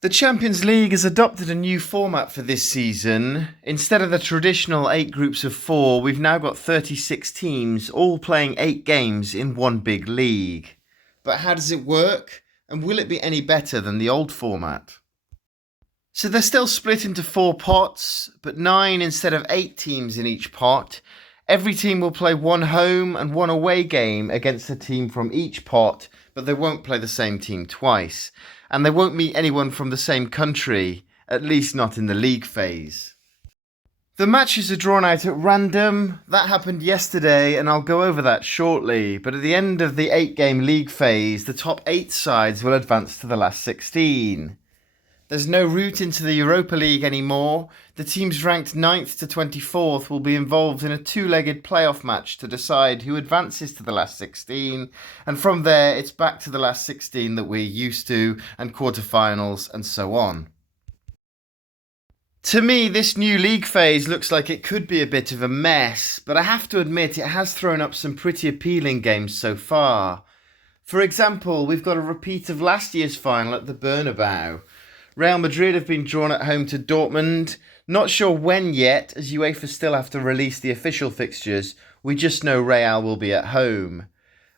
The Champions League has adopted a new format for this season. Instead of the traditional 8 groups of 4, we've now got 36 teams, all playing 8 games in one big league. But how does it work? And will it be any better than the old format? So they're still split into 4 pots, but 9 instead of 8 teams in each pot. Every team will play 1 home and 1 away game against a team from each pot, but they won't play the same team twice. And they won't meet anyone from the same country, at least not in the league phase. The matches are drawn out at random. That happened yesterday, and I'll go over that shortly. But at the end of the 8-game league phase, the top 8 sides will advance to the last 16. There's no route into the Europa League anymore. The teams ranked 9th to 24th will be involved in a 2-legged playoff match to decide who advances to the last 16. And from there, it's back to the last 16 that we're used to, and quarterfinals, and so on. To me, this new league phase looks like it could be a bit of a mess, but I have to admit it has thrown up some pretty appealing games so far. For example, we've got a repeat of last year's final at the Bernabeu. Real Madrid have been drawn at home to Dortmund. Not sure when yet, as UEFA still have to release the official fixtures. We just know Real will be at home.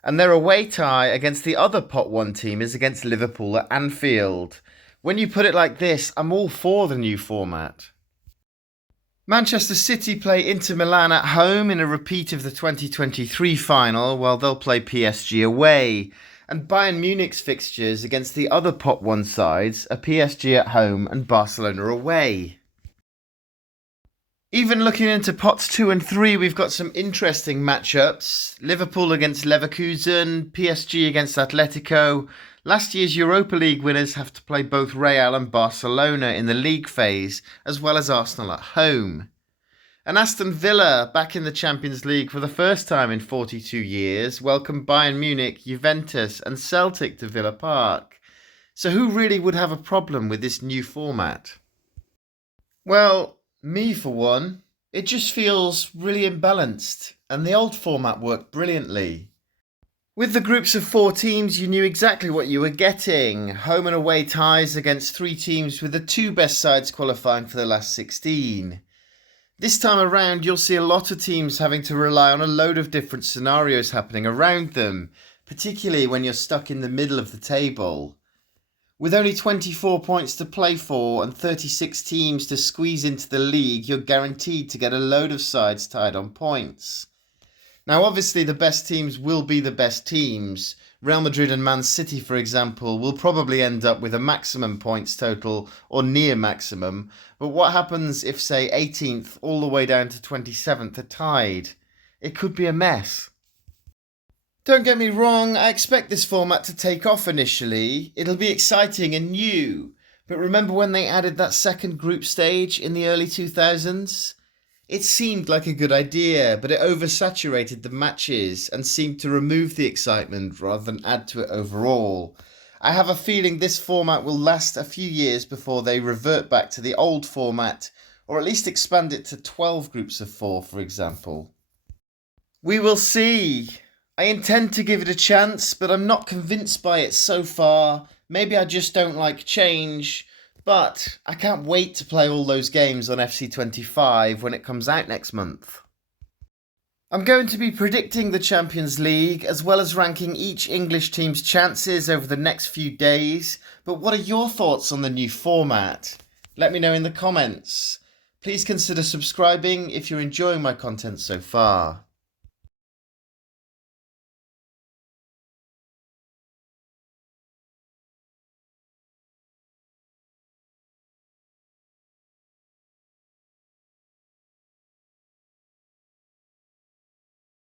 And their away tie against the other Pot 1 team is against Liverpool at Anfield. When you put it like this, I'm all for the new format. Manchester City play Inter Milan at home in a repeat of the 2023 final, while they'll play PSG away. And Bayern Munich's fixtures against the other Pot 1 sides are PSG at home and Barcelona away. Even looking into Pots 2 and 3, we've got some interesting matchups. Liverpool against Leverkusen, PSG against Atletico. Last year's Europa League winners have to play both Real and Barcelona in the league phase, as well as Arsenal at home. And Aston Villa, back in the Champions League for the first time in 42 years, welcome Bayern Munich, Juventus and Celtic to Villa Park. So who really would have a problem with this new format? Well, me for one. It just feels really imbalanced, and the old format worked brilliantly. With the groups of 4 teams, you knew exactly what you were getting. Home and away ties against 3 teams with the 2 best sides qualifying for the last 16. This time around, you'll see a lot of teams having to rely on a load of different scenarios happening around them, particularly when you're stuck in the middle of the table. With only 24 points to play for and 36 teams to squeeze into the league, you're guaranteed to get a load of sides tied on points. Now, obviously, the best teams will be the best teams. Real Madrid and Man City, for example, will probably end up with a maximum points total or near maximum. But what happens if, say, 18th all the way down to 27th are tied? It could be a mess. Don't get me wrong, I expect this format to take off initially. It'll be exciting and new. But remember when they added that second group stage in the early 2000s? It seemed like a good idea, but it oversaturated the matches and seemed to remove the excitement rather than add to it overall. I have a feeling this format will last a few years before they revert back to the old format, or at least expand it to 12 groups of 4, for example. We will see. I intend to give it a chance, but I'm not convinced by it so far. Maybe I just don't like change. But I can't wait to play all those games on FC25 when it comes out next month. I'm going to be predicting the Champions League as well as ranking each English team's chances over the next few days. But what are your thoughts on the new format? Let me know in the comments. Please consider subscribing if you're enjoying my content so far.